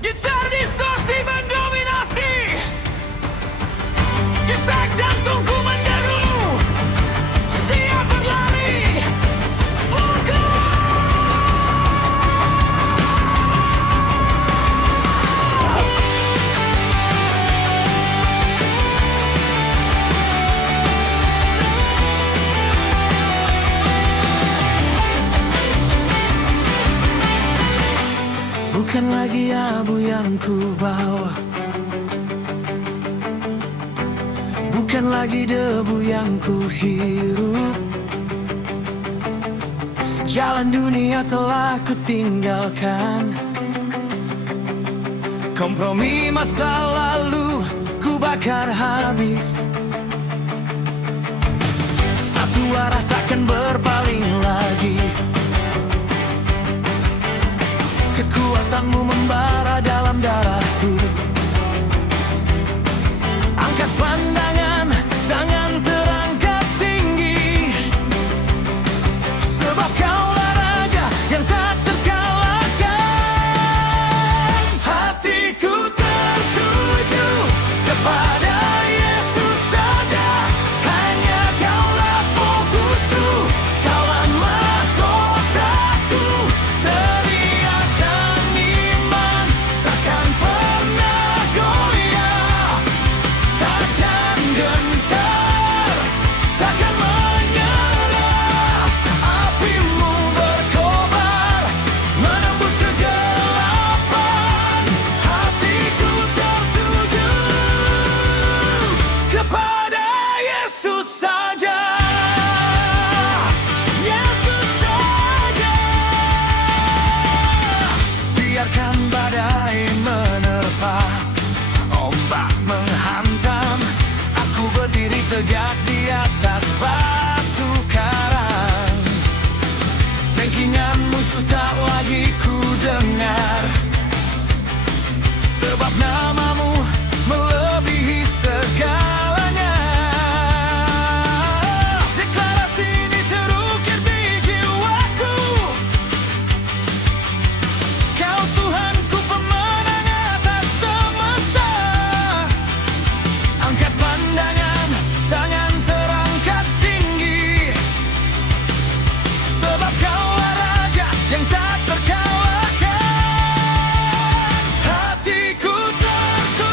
Gitar distorsi mendominasi. Detak jantungku menderu. Siap berlari. Fokus. Bukan lagi abu yang ku bawa, bukan lagi debu yang ku hirup. Jalan dunia telah ku tinggalkan, kompromi masa lalu ku bakar habis. Satu arah takkan berpaling lagi. Kekuatanmu membara dalam darahku. Angkat pandangan, tangan terangkat tinggi. Sebab kaulah raja yang tak terkalahkan. Hatiku tertuju kepada Yesus saja. Hanya kaulah fokusku, kaulah mahkotaku. Teriakan iman takkan pernah goyah, takkan gentar, takkan menyerah. Apimu berkobar menembus kegelapan. Hatiku tertuju kepada Yesus saja. Yesus saja. Biarkan badai menerpa, ombak menghantam. Aku berdiri tegak di atas batu karang. Jengkingan musuh tak lagi ku dengar. Sebab namamu melebihi segalanya. Deklarasi ini terukir di jiwaku. Kau Tuhanku, pemenang atas semesta. Angkat pandangan, tangan terangkat tinggi. Sebab kaulah raja yang tak terkalahkan. Hatiku tertuju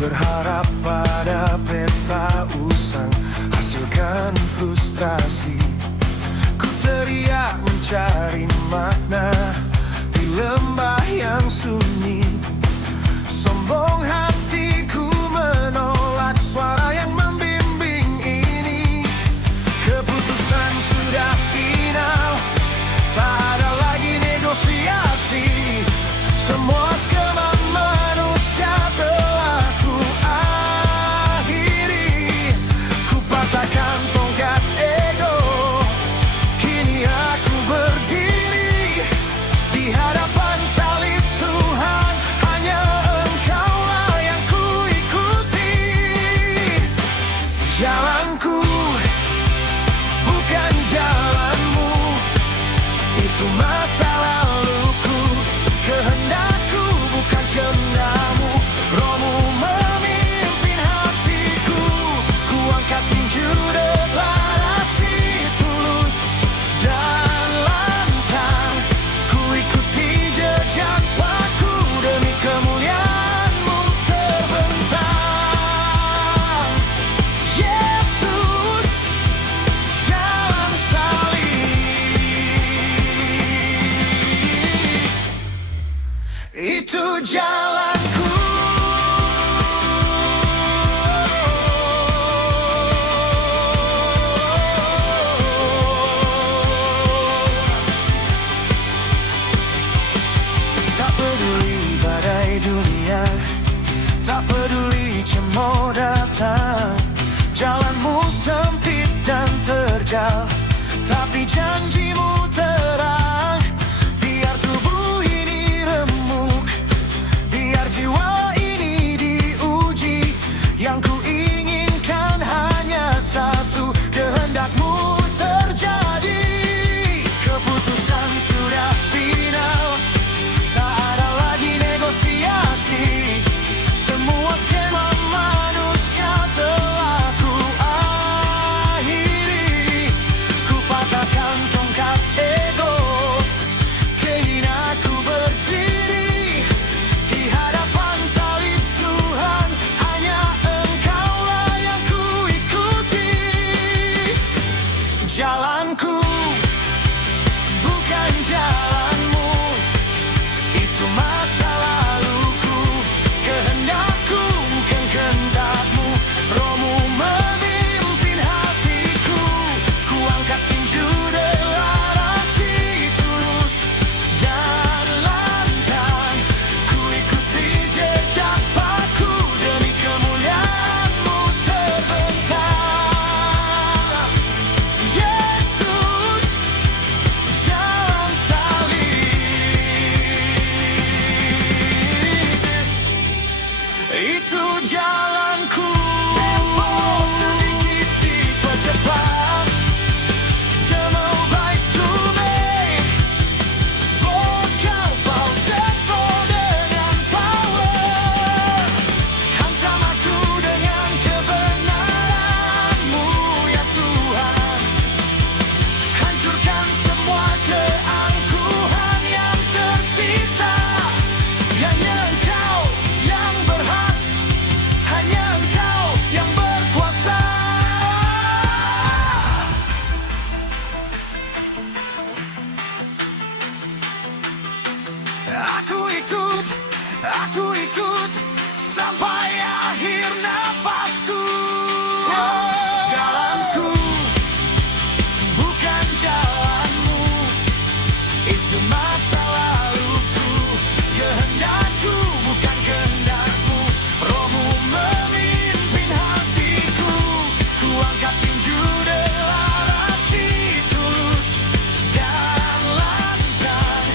berharap pada peta usang, hasilkan frustrasi. Ku teriak mencari makna di lembah yang sunyi. Sombong hatiku menolak suara yang membimbing ini. Keputusan sudah final, tak ada lagi negosiasi. Semua skema manusia telah ku akhiri. Ku patahkan tongkat ego, kini aku berdiri di hadapan salib Tuhan. Hanya Engkaulah yang ku ikuti. Jalanku bukan jalanmu, itu masa laluku. Kehendakku bukan kehendakmu, Rohmu memimpin hatiku. Ku angkat tinju deklarasi tulus dan lantang. Ku ikuti jejak paku demi kemuliaan-Mu terbentang. Yesus, jalan salib, itu jalanku. Tak peduli badai dunia, tak peduli cemooh datang. Jalanmu sempit dan terjal, tapi janjimu terang. Biar tubuh ini remuk, biar jiwa ini diuji. Yang ku inginkan hanya satu, kehendak-Mu terjadi. Keputusan sudah final, tak ada lagi negosiasi. Semua skema manusia telah ku akhiri. Ku patahkan tongkat ego, kini aku berdiri di hadapan salib Tuhan. Hanya Engkaulah yang ku ikuti. Jalanku bukan jalanmu, itu masa laluku. Kehendakku bukan kehendak-Mu, Rohmu memimpin hatiku. Ku angkat tinju deklarasi tulus dan lantang. Ku ikuti jejak paku demi kemuliaan-Mu terbentang. Yesus, jalan salib, itu jalanku. Tempo sedikit dipercepat, demau to make. Vokal falsetto dengan power, hantam aku dengan kebenaran-Mu ya Tuhan. Hancurkan semua keangkuhan yang tersisa. Hanya Engkau yang berhak, hanya Engkau yang berkuasa. Aku ikut sampai akhir nafasku. Jalanku bukan jalanmu, itu masa laluku. Kehendakku bukan kehendak-Mu, Rohmu memimpin hatiku. Ku angkat tinju deklarasi tulus dan lantang.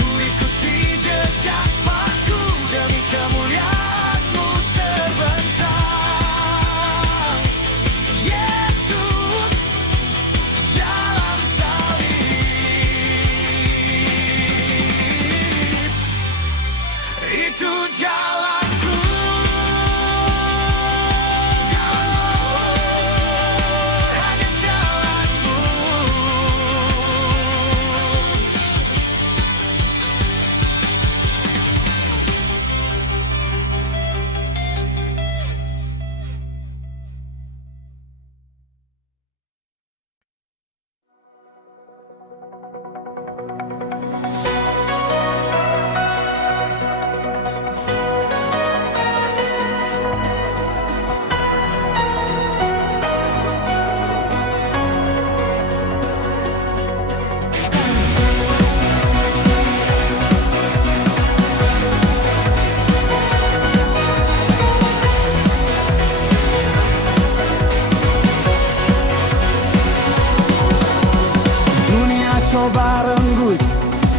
Ku ikuti jejak paku demi kemuliaan coba renggut,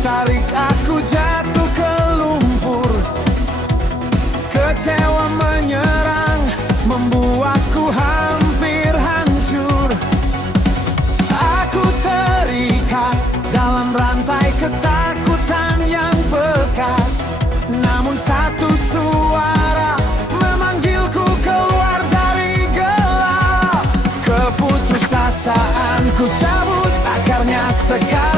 tarik aku jatuh ke lumpur. Kecewa menyerang, membuatku hampir hancur. Aku terikat dalam rantai ketakutan yang pekat. Namun satu suara memanggilku keluar dari gelap. Keputusasaan ku cabut akarnya sekarang.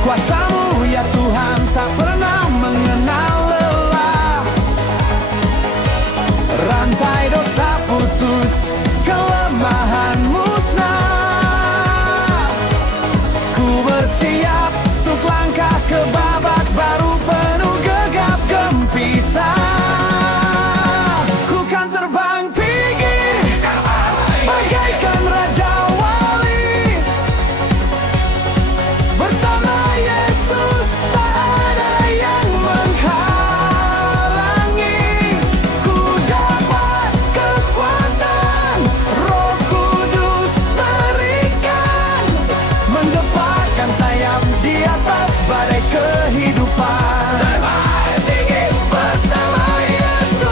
Kuasa-Mu ya Tuhan tak pernah mengenal lelah. Rantai dosa putus, kelemahan musnah. Ku bersiap untuk langkah ke babak baru penuh gegap gempita. Ku kan terbang tinggi bagaikan Raja Wali. Bersama Yesus tak ada yang menghalangi. Ku dapat kekuatan Roh Kudus berikan, menggepakkan sayap di atas badai kehidupan. Terbang tinggi bersama Yesus.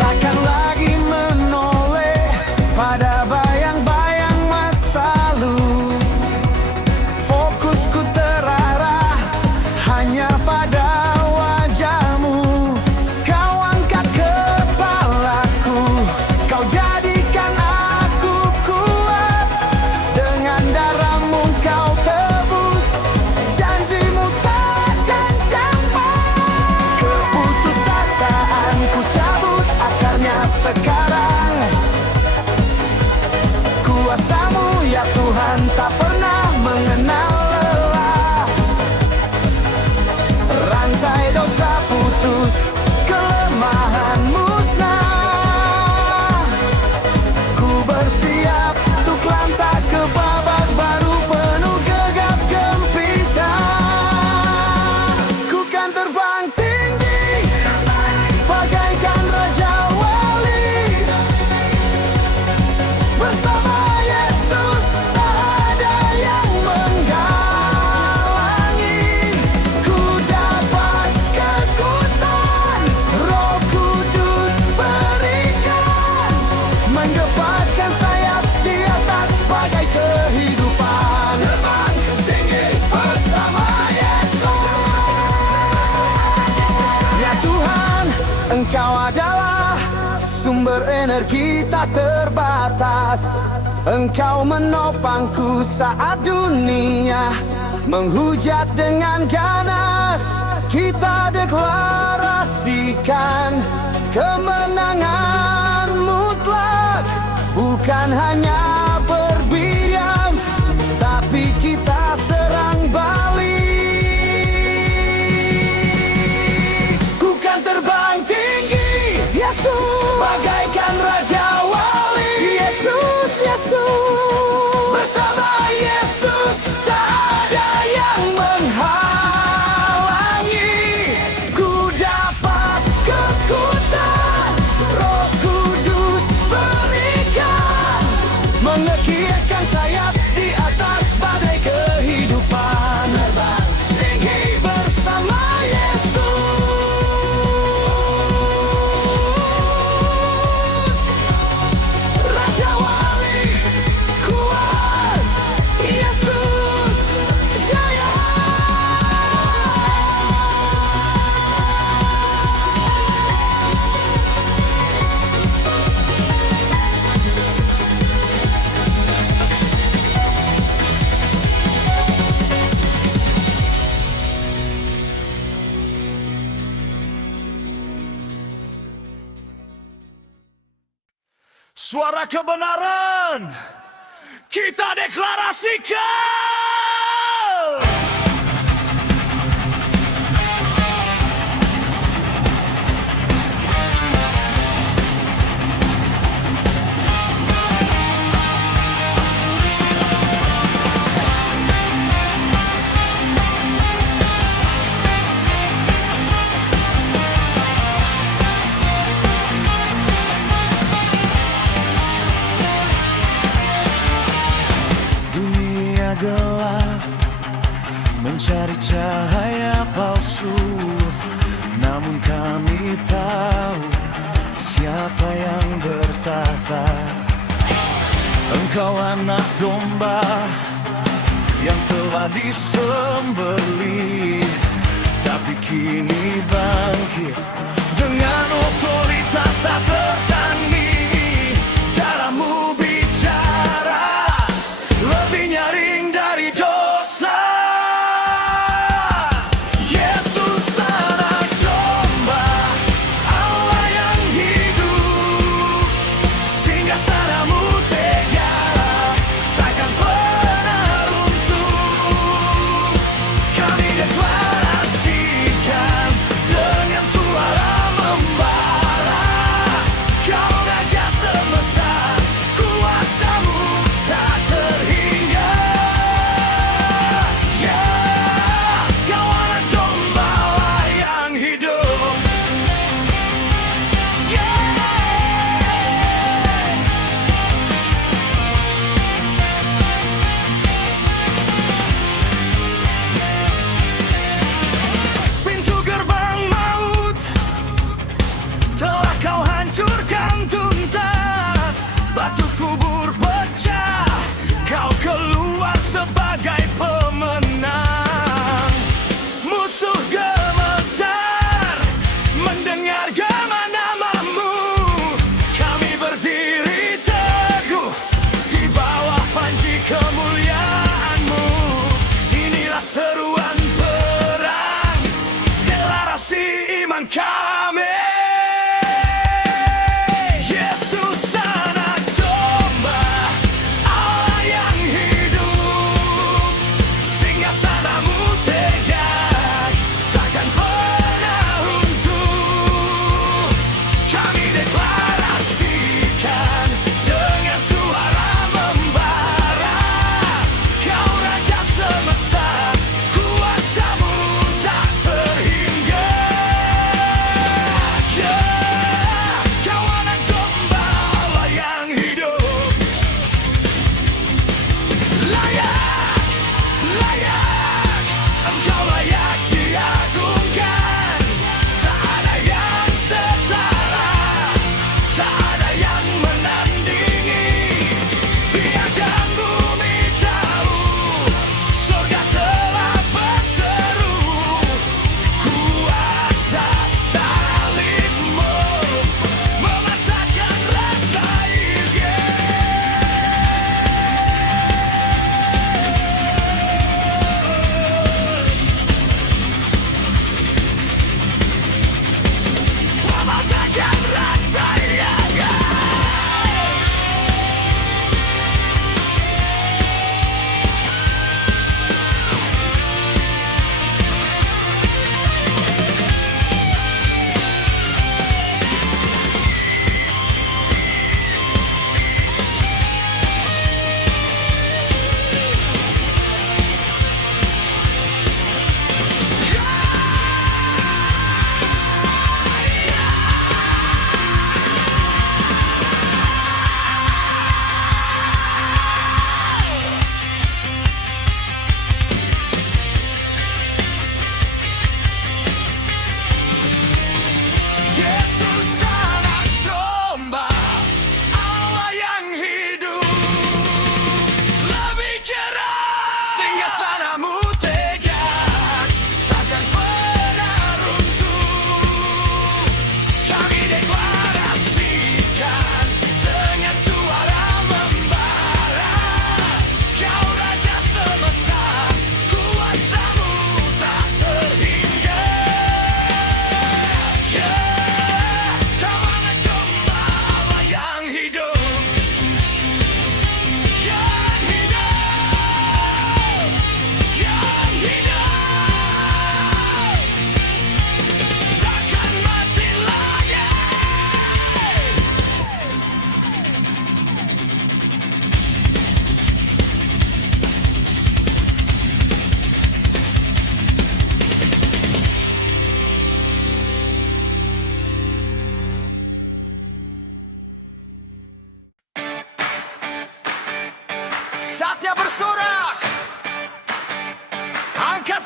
Takkan lagi menoleh pada bayang-bayang masa lalu. Fokusku terarah hanya pada wajah-Mu. Kau angkat kepalaku, Kau jadikan aku kuat. Dengan darah-Mu Kau tebus, janji-Mu takkan campak. Keputusasaan ku cabut akarnya sekarang. Kuasa-Mu ya Tuhan tak pernah mengenal lelah. Rantai dosa putus, kelemahan musnah. Ku bersiap untuk langkah ke babak baru penuh gegap gempita. Ku kan terbang tinggi bagaikan Raja Wali. Bersama Yesus tak ada yang menghalangi. Ku dapat kekuatan Roh Kudus berikan, menggepakkan sayap di atas bagai kehidupan. Terbang tinggi bersama Yesus. Ya Tuhan, Engkau adalah sumber energi tak terbatas. Engkau menopangku saat dunia menghujat dengan ganas. Kita deklarasikan kemenangan mutlak. Bukan hanya berdiam, tapi kita serang balik. Ku kan terbang tinggi, Yesus, bagaikan Raja Wali. Yesus, Yesus, bersama Yesus tak ada yang menghalangi. Ku dapat kekuatan Roh Kudus berikan, mengekikkan sayap di atas badai kehidupan. Terbang tinggi bersama Yesus. Raja Wali kuat, Yesus jaya. Suara kebenaran kita deklarasikan. dunia gelap, mencari cahaya palsu. Namun kami tahu siapa yang bertahta. Engkau anak domba yang telah disembelih, tapi kini bangkit dengan otoritas tak tertandingi. Caramu bicara lebih nyaring dari dosa. Yesus anak domba, Allah yang hidup, singgasanamu tega, takkan pernah runtuh. Kami deklarasikan dengan suara membara,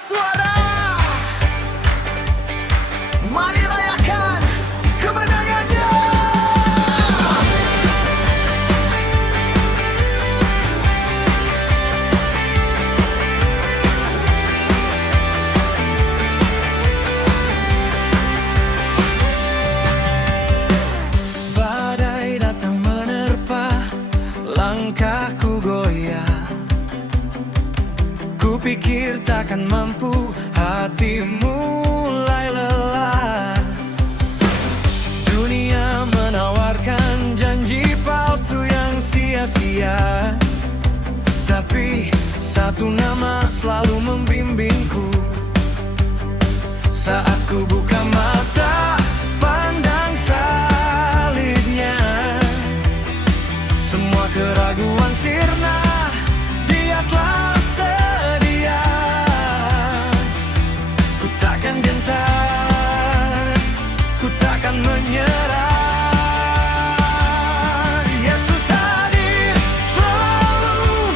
suara. Mari rayakan kemenangannya. Badai datang menerpa, langkahku goyah. Kupikir takkan mampu, hati mulai lelah. Dunia menawarkan janji palsu yang sia-sia, tapi satu nama selalu membimbingku. Saat ku buka mata, pandang salibnya, semua keraguan sirna. Dia telah sedia. Ku takkan gentar, ku takkan menyerah. Yesus hadir selalu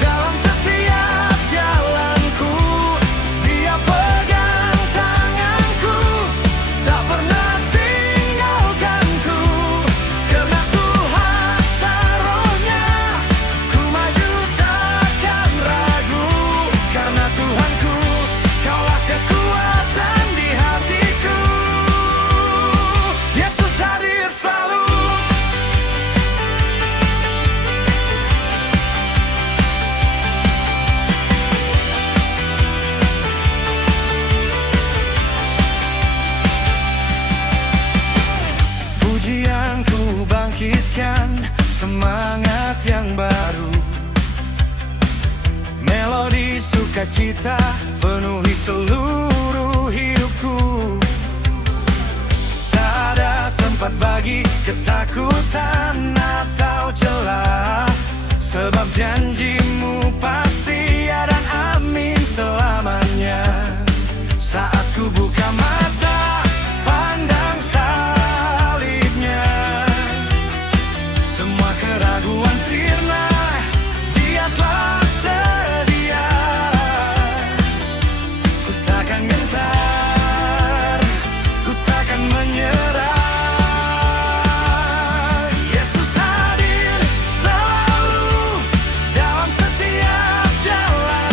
dalam setiap jalanku. Dia pegang tanganku, tak pernah tinggalkanku. Karena Tuhan sarohnya, ku maju takkan ragu. Karena Tuhanku, Kaulah kekuatan di hatiku. Yesus hadir selalu. Pujianku bangkitkan semangat yang baru. Melodi sukacita penuhi seluruh hidupku. Tak ada tempat bagi ketakutan atau celah, sebab janjimu pasti ya dan amin selamanya. Saat ku buka mata, pandang salibnya, semua keraguan sirna. Dia telah sedia. Ku takkan gentar, ku takkan menyerah. Yesus hadir selalu dalam setiap jalan.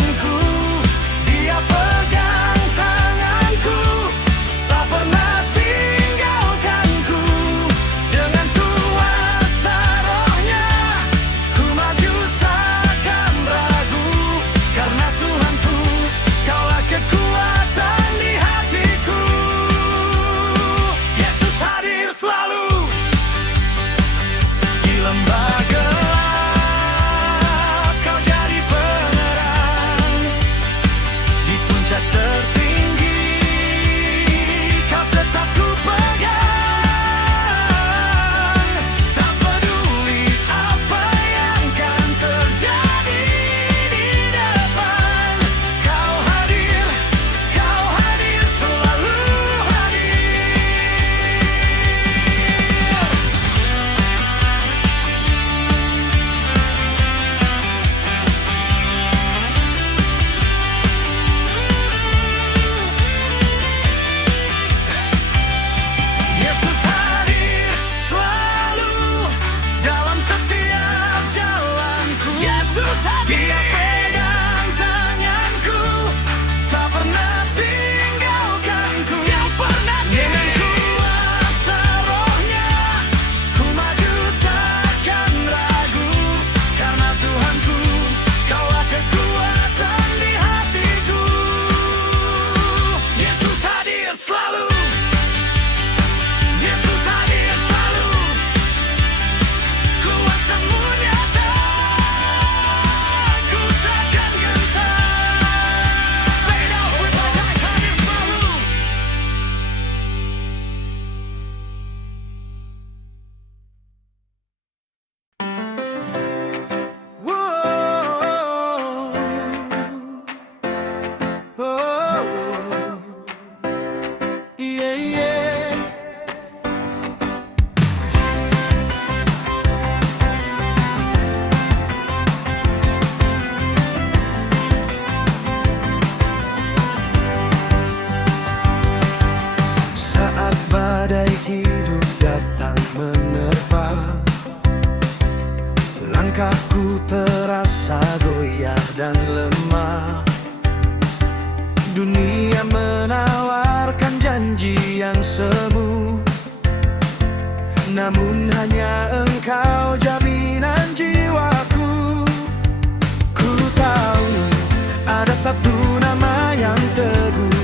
Ada satu nama yang teguh,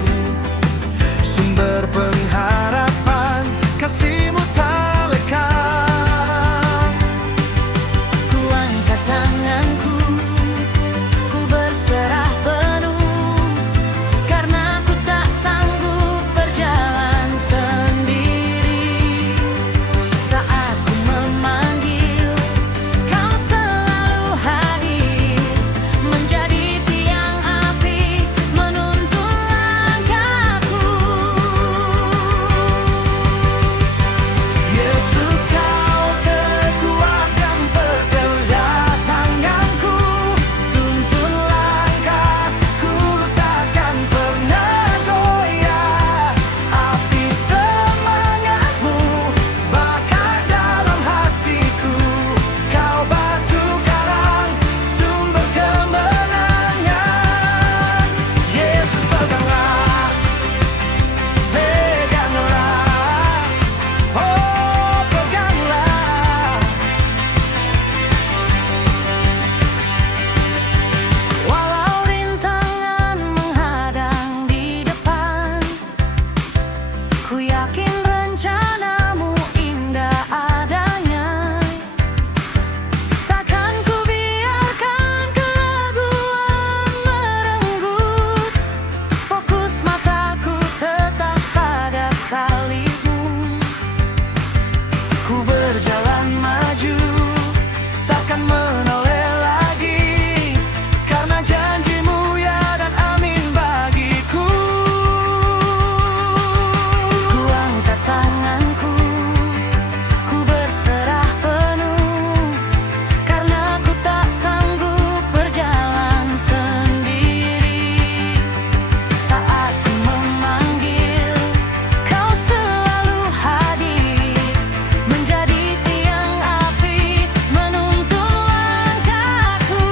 sumber pengharapan, kasih-Mu tak lekang. Ku angkat tanganku, ku berserah penuh, karena ku tak sanggup berjalan sendiri. Saat ku memanggil, Kau selalu hadir, menjadi tiang api menuntun langkahku. Yesus, Kau kekuatan pekerja tanganku, tuntun langkahku takkan pernah goyah. Api semangat-Mu bakar dalam hatiku, Kau batu karang, sumber kemenangan. Yesus, peganglah, peganglah, oh peganglah. Walau rintangan menghadang di depan, ku yakin rencana-Mu indah adanya. Takkan ku biarkan keraguan merenggut, fokus mataku tetap pada salib-Mu. Ku berjalan maju, takkan menoleh lagi, karena janji-Mu ya dan amin bagiku. Ku angkat tanganku, ku berserah penuh, karena ku tak sanggup berjalan sendiri. Saat ku memanggil, Kau selalu hadir, menjadi tiang api menuntun langkahku.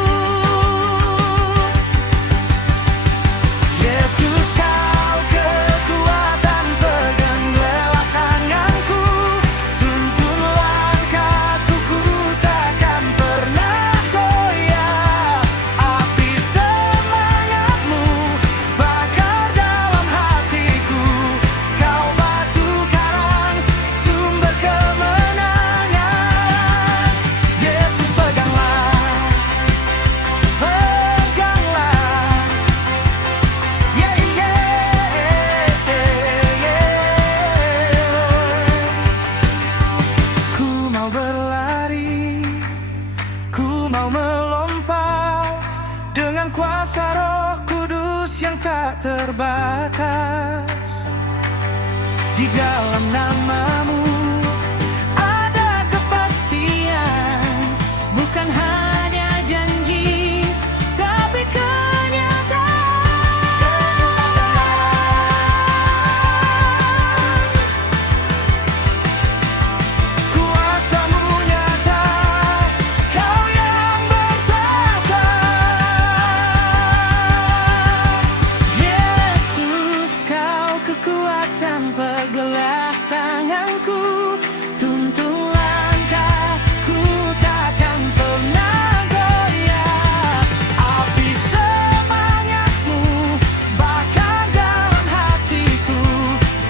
Yesus, Kau kekuatan, peganglah tanganku, tuntun langkahku, ku takkan pernah goyah. Api semangat-Mu bakar dalam hatiku, Kau batu karang, sumber kemenangan. Yesus, peganglah, peganglah. Yeah, yeah, Ku mau berlari, ku mau melompat, dengan kuasa Roh Kudus yang tak terbatas. Di dalam nama-Mu ada kepastian, bukan hanya janji, tapi kenyataan. Kuasa-Mu nyata, Kau yang bertata. Yesus, Kau kekuatan, peganglah tanganku, tuntun langkahku, takkan pernah goyah. Api semangat-Mu bakar dalam hatiku,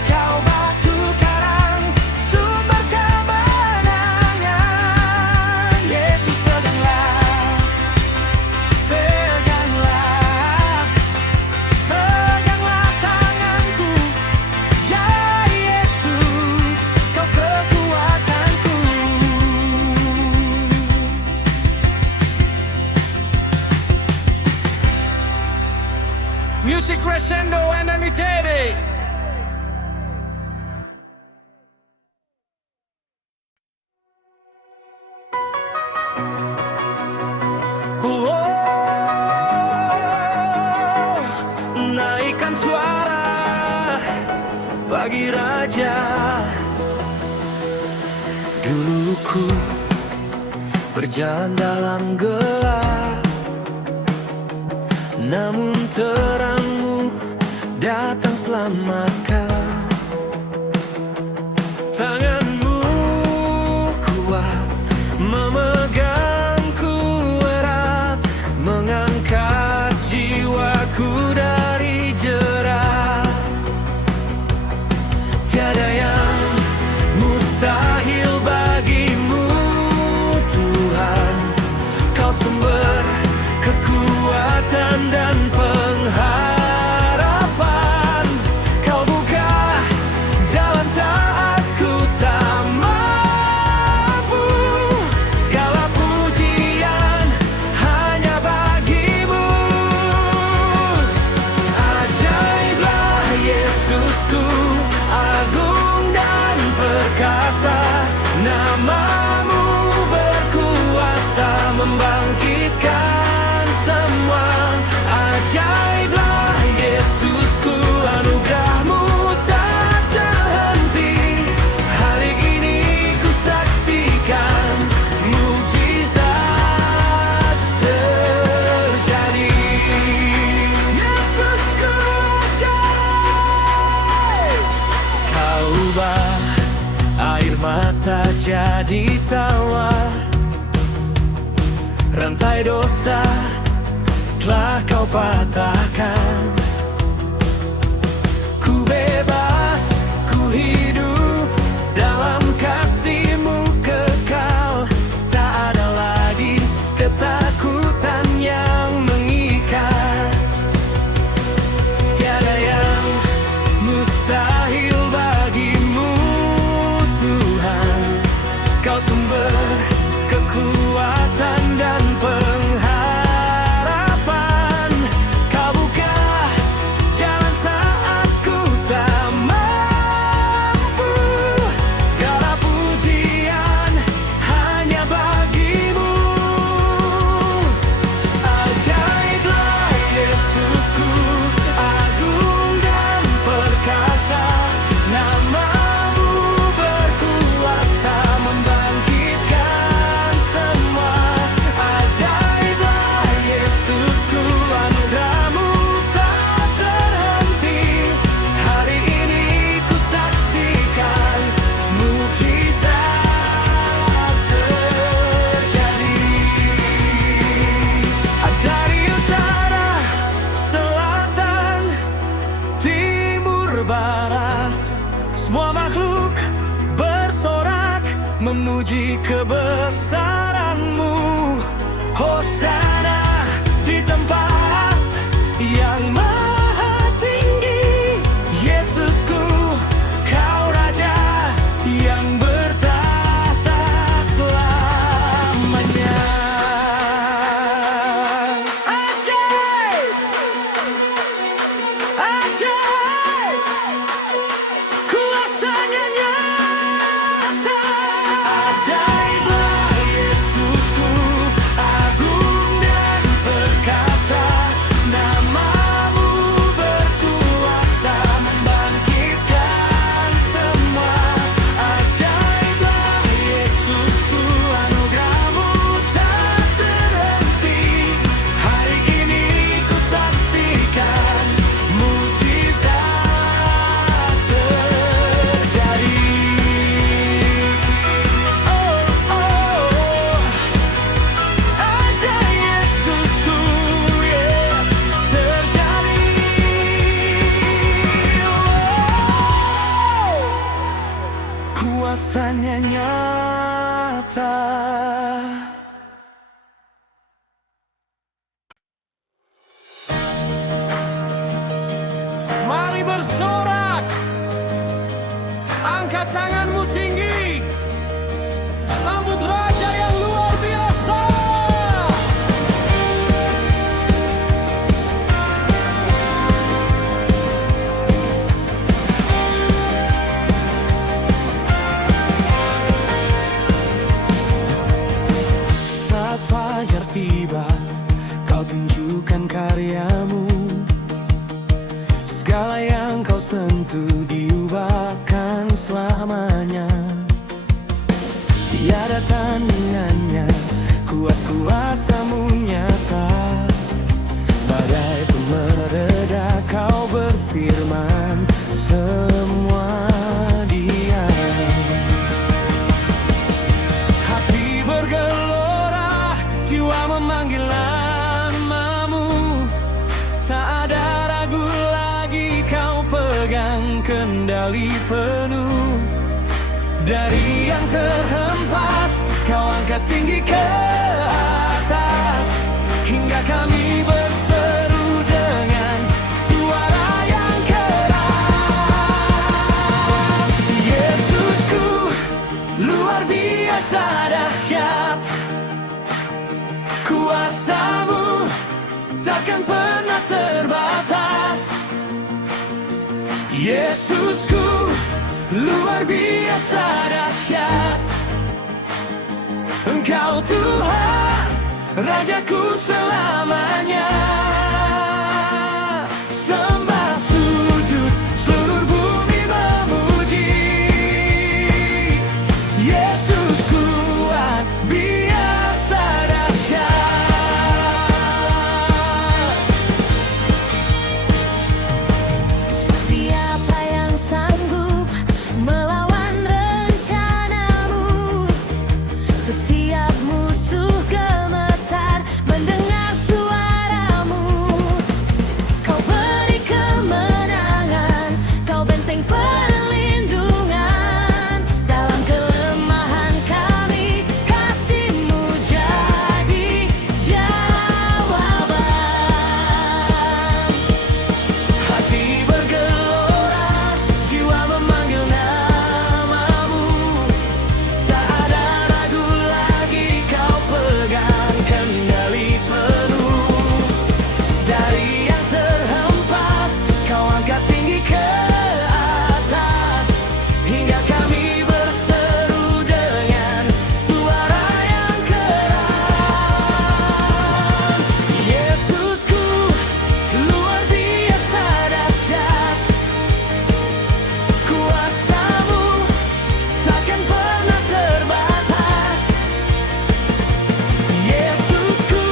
Kau batu karang, sumber kemenangan. Yesus, peganglah, peganglah, peganglah tanganku. Ya Yesus, Kau kekuatanku. Music crescendo and imitating. Naikkan suara bagi Raja. Dulu ku berjalan dalam gelap, namun terang-Mu datang selamatkan. Tangan-Mu kuat memegangku erat, mengangkat jiwaku aku dari jerat. Tiada yang mustahil bagimu Tuhan. Kau sumber kekuatan dan pengharapan. Kau buka jalan saat ku tak mampu. Segala pujian hanya bagimu. Ajaiblah Yesusku, agung dan perkasa. Namamu berkuasa membangkitkan semua. Ajaiblah Yesusku, anugerahmu tak terhenti. Hari ini ku saksikan mukjizat terjadi. Yesusku ajaib. Kau ubah air mata jadi tawar. Rantai dosa telah kau patahkan. Ku bebas, ku hidup dalam kasih-Mu kekal. Tak ada lagi ketakutan yang mengikat. Tiada yang mustahil bagimu Tuhan. Kau sumber kekuatan dan pengharapan. Kau buka jalan saat ku tak mampu. Segala pujian hanya bagimu. Ajaiblah Yesusku, agung dan perkasa. Namamu berkuasa membangkitkan semua. Ajaiblah Yesusku, anugerahmu tak terhenti. Hari ini ku saksikan mukjizat terjadi. Dari utara, selatan, timur, barat, semua makhluk bersorak memuji kebesaran-Mu. Hosana di tempat yang maha tinggi. Yesusku, Kau Raja yang bertahta selamanya. Ajaib, ajaib, kuasanya nyata. Ajaiblah Yesusku, agung dan perkasa. Namamu berkuasa membangkitkan semua. Ajaiblah Yesusku, anugerahmu tak terhenti. Hari ini ku saksikan mukjizat terjadi. Oh, oh, ajaib Yesusku, yes, terjadi. Oh, kuasanya nyata. Mari bersorak, angkat tanganmu tinggi, sambut Raja yang luar biasa. Saat fajar tiba, Kau tunjukkan karya-Mu. Segala yang Kau sentuh diubahkan selamanya. kendali penuh. Dari yang terhempas, kau angkat tinggi ke atas, hingga kami berseru dengan suara yang keras. Yesusku, luar biasa dahsyat, kuasa-Mu takkan pernah terbatas. Yesusku, luar biasa dahsyat, Engkau Tuhan, Rajaku selamanya. Sembah sujud, seluruh bumi memuji. Yesus kuat, biasa dahsyat. Siapa yang sanggup melawan rencanamu? Setiap musuh gemetar mendengar suaramu. Kau beri kemenangan, kau benteng perlindungan. Dalam kelemahan kami, kasih-Mu jadi jawaban. Hati bergelora, jiwa memanggil nama-Mu. Tak ada ragu lagi, kau pegang kendali penuh. Dari yang terhempas, kau angkat tinggi ke atas, hingga kami berseru dengan suara yang keras. Yesusku, luar biasa dahsyat, kuasa-Mu takkan pernah terbatas. Yesusku,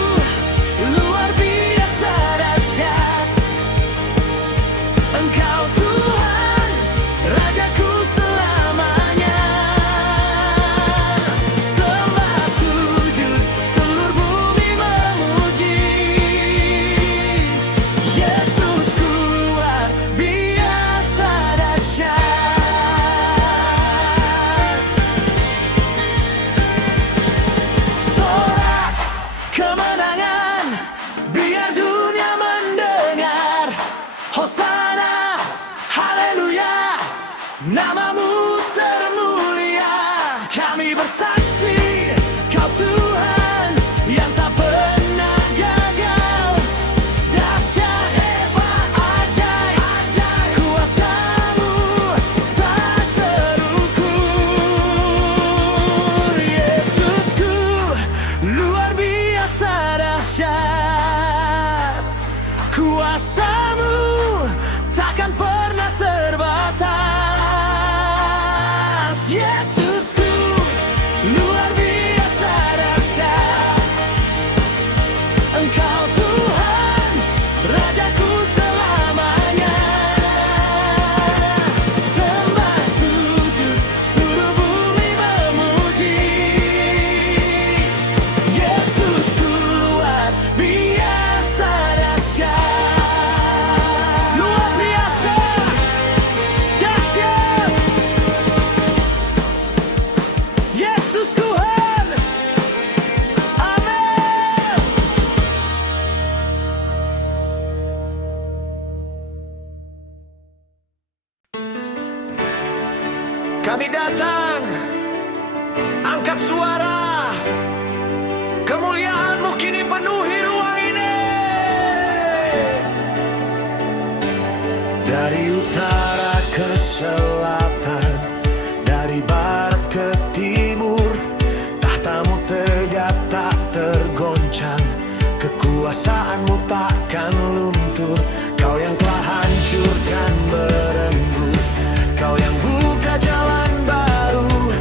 luar biasa dahsyat, Engkau Tuhan, Rajaku selamanya. Sembah sujud, seluruh bumi memuji. Yesus kuat, biasa dahsyat. Sorak kemenangan, biar dunia mendengar. Hosana, haleluya, nama-Mu termulia. Kami bersaksi, Kau Tuhan yang tak pernah gagal. Dahsyat, hebat, ajaib, kuasa-Mu tak terukur. Yesusku, luar biasa dahsyat, kuasa-Mu takkan pernah terbatas. Yesusku, luar biasa dahsyat, Engkau Tuhan, Rajaku selamanya. Sembah sujud, seluruh bumi memuji. Yesus kuat, biasa dahsyat. Luar biasa dahsyat, Yesus Tuhan. Amin. Kami datang, angkat suara, kemuliaan-Mu kini penuhi ruang ini. Dari utara ke selatan, dari barat ke timur, tahta-Mu tegak tak tergoncang, kekuasaan-Mu takkan luntur. Kau yang telah hancurkan belenggu, Kau yang buka jalan baru.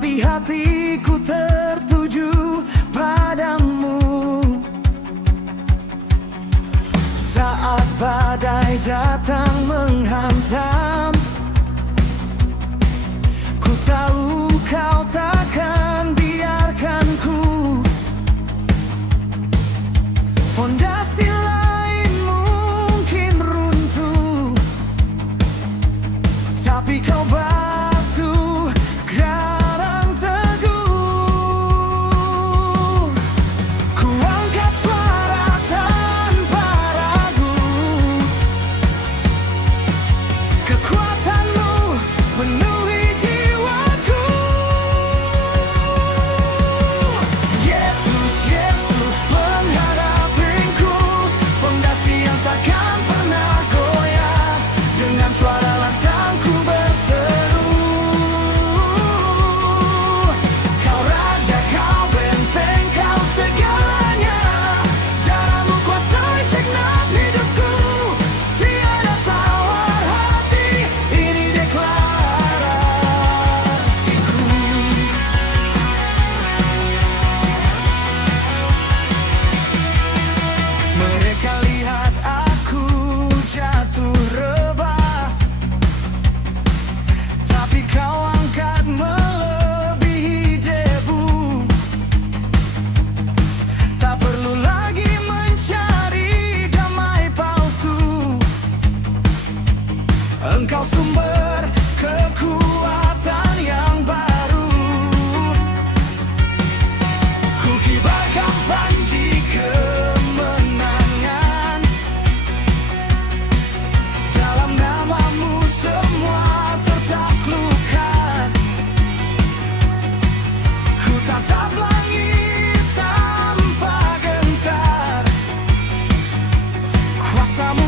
tapi hatiku tertuju padamu. Saat badai datang menghantam, ku tahu kau takkan biarkanku. Fondasi lain mungkin runtuh, tapi kau batu karang teguh. Ku angkat suara tanpa ragu, kekuatanmu penuhi jiwaku. Yesus, Yesus pengharapanku, fondasi yang takkan pernah goyah. Dengan suara lantangku berseru, kau raja, kau benteng, kau segalanya. Darahmu kuasai segenap hidupku, tiada tawar hati, ini deklarasiku. Mereka lihat aku jatuh rebah, tapi kau angkat melebihi debu. Tak perlu lagi mencari damai palsu, engkau sumber kekuatan yang baru. Ku kibarkan panji kemenangan, dalam namamu semua tertaklukkan. Ku tatap langit tanpa gentar, kuasamu